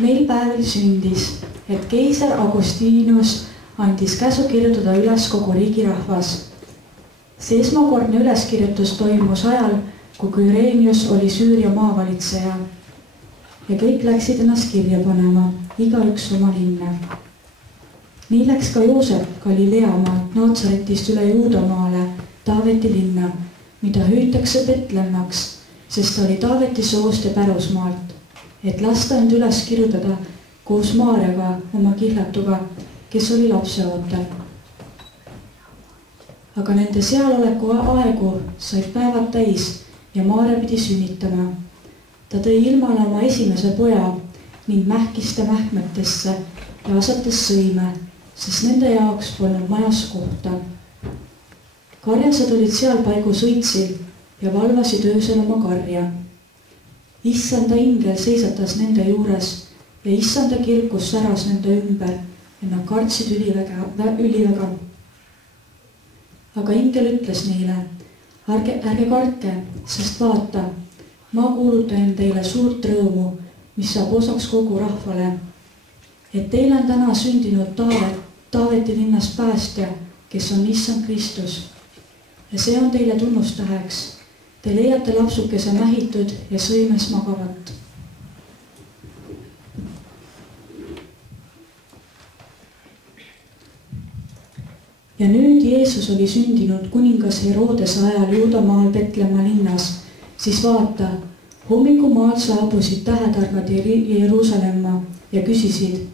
neil päevil sündis, et keiser Augustinus andis käsu kirjutada üles kogu riigi rahvas. See esmakordne üleskirjutus toimus ajal, kui Quirinius oli Süüria maavalitseja ja kõik läksid ennast kirja panema, igaüks oma linna. Nii läks ka Joosep Galileamaalt Naatsaretist üle Juudamaale Taaveti linna, mida hüütakse Betlemmaks, sest ta oli Taaveti soost ja pärusmaalt, et lasta end üles kirjutada koos Maarjaga, oma kihlatuga, kes oli lapseootel. Aga nende sealoleku aegu said päevad täis ja Maarja pidi sünnitama. Ta tõi ilmale oma esimese poja ning mähkis ta mähkmetesse ja asetas sõime, sest nende jaoks polnud majas kohta. Karjased olid seal paigu sõitsil ja valvasid öösel oma karja. Issanda ingel seisatas nende juures ja issanda kirkus säras nende ümber ja nad kartsid üliväga. Aga ingel ütles neile, ärge kartke, sest vaata, ma kuulutan teile suurt rõõmu, mis saab osaks kogu rahvale, et teile on täna sündinud Taaveti linnast päästja, kes on issand Kristus. Ja see on teile tunnustäheks. Te leiate lapsukese mähitud ja sõimes magavat. Ja nüüd Jeesus oli sündinud kuningas Herodese ajal Juudamaal Betlemma linnas, siis vaata, hommikumaal saabusid tähetargad Jeruusalemma ja küsisid,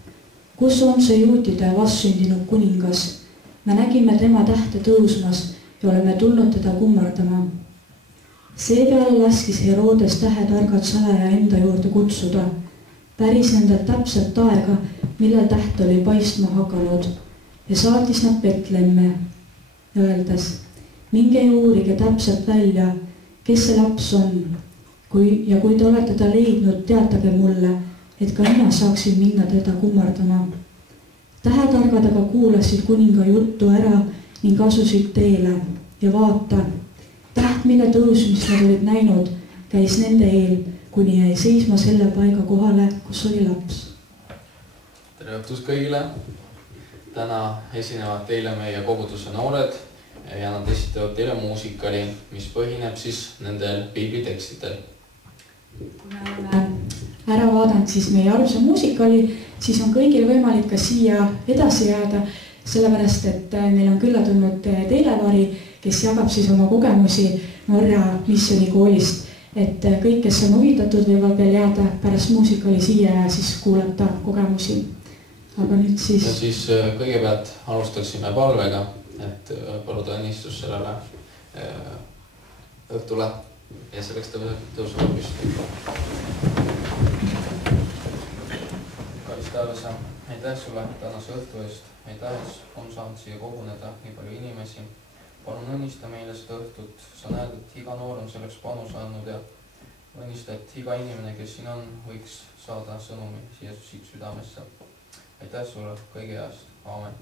kus on see juutide vastsündinud kuningas? Me nägime tema tähte tõusmas ja oleme tulnud teda kummardama. Seepeale laskis Herodes tähetargad salaja enda juurde kutsuda, päris nendelt täpselt aega, millal täht oli paistma hakanud ja saatis nad Betlemme, öeldes, minge ja uurige täpselt välja, kes see laps on. Kui te olete ta leidnud, teatage mulle, et ka mina saaksin minna teda kummardama. Tähetargad aga kuulasid kuninga juttu ära ning asusid teele ja vaata, täht, mille tõusmist nad olid näinud, käis nende eel, kuni jäi seisma selle paiga kohale, kus oli laps. Tere õhtust kõigile! Täna esinevad teile meie koguduse noored ja nad esitavad teile muusikali, mis põhineb siis nendel piiblitekstidel. Kui me oleme ära vaadanud siis meie aluse muusikali, siis on kõigil võimalik ka siia edasi jääda, sellepärast, et meil on külla tulnud Televari, kes jagab siis oma kogemusi Norra missionikoolist. Et kõik, kes on huvitatud, võivad veel jääda pärast muusikali siia ja siis kuulata kogemusi. Aga nüüd siis... Ja siis kõigepealt alustaksime palvega, et paluda õnnistus sellele õhtule ja selleks tõuseme püsti. Kallis taevas, aitäh sulle tänase õhtu eest, aitäh, on saanud siia koguneda nii palju inimesi. Palun õnnista meile seda õhtut, sa näed, et iga noor on selleks panuse andnud ja õnnista, et iga inimene, kes siin on, võiks saada sõnumi siit südamesse. Aitäh sulle kõige heast. Aamen.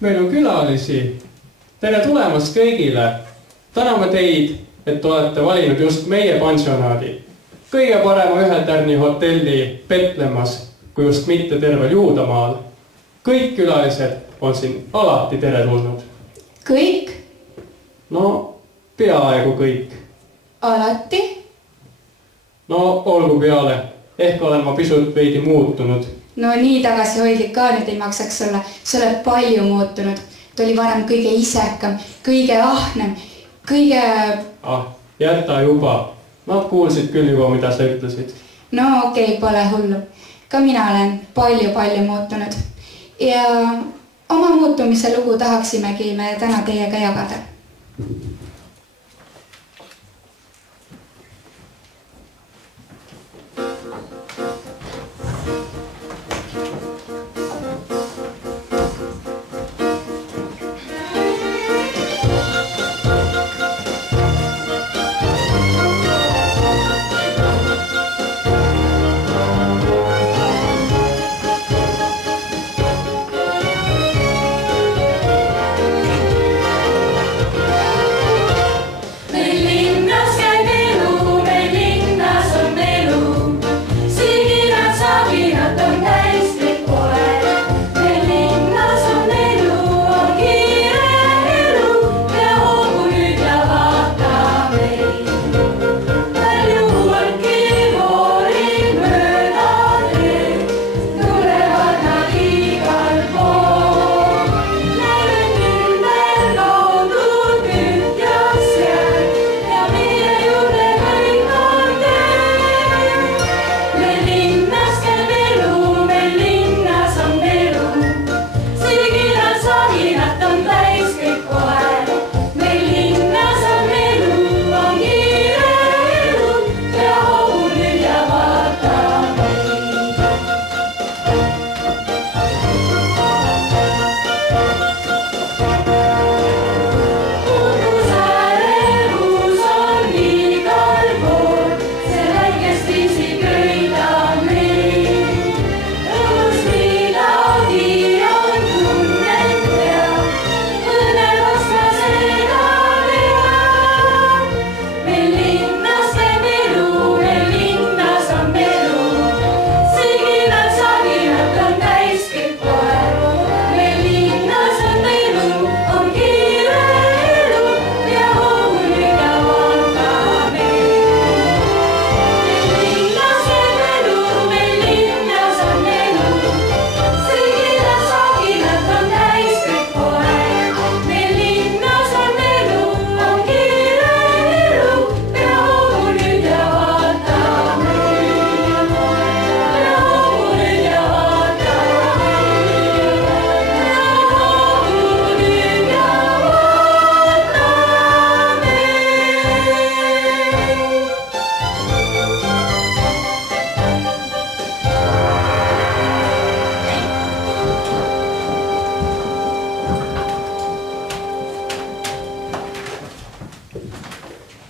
meil on külalisi. Tere tulemast kõigile. Täname teid, et olete valinud just meie pansionaadi. Kõige parema ühetärni hotelli Petlemmas, kui just mitte tervel Juudamaal. Kõik külalised on siin alati teretulnud. Kõik? No, peaaegu kõik. Alati? No, olgu peale. Ehk olen ma pisut veidi muutunud. No nii tagasihoidlik ka nüüd ei maksaks olla. Sa oled palju muutunud. Ta oli varem kõige isekam, kõige ahnem, kõige... Jäta juba. Nad kuulsid küll juba, mida sa ütlesid. No okei, pole hullu. Ka mina olen palju muutunud. Ja oma muutumise lugu tahaksimegi me täna teiega jagada.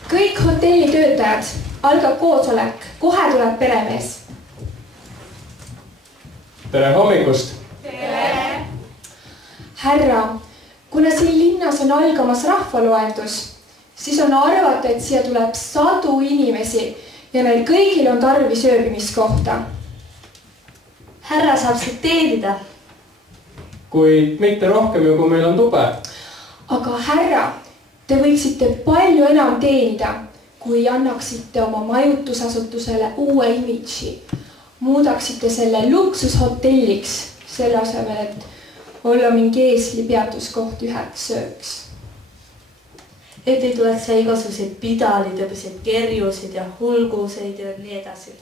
Kõik hotelli töötajad, algab koosolek, kohe tuleb peremees. Tere hommikust! Tere! Härra, kuna siin linnas on algamas rahvaloendus, siis on arvata, et siia tuleb 100 inimesi ja meil kõigil on tarvis ööbimiskohta. Härra saab siit teenida. Kuid mitte rohkem ju, kui meil on tube. Aga härra, te võiksite palju enam teenida, kui annaksite oma majutusasutusele uue imidži. Muudaksite selle luksushotelliks, selle asemel, et olla mingi eesli peatuskoht üheks sööks. Et ei tuleks igasuguseid pidalitööbiseid, kerjusid ja hulguseid ja nii edasi.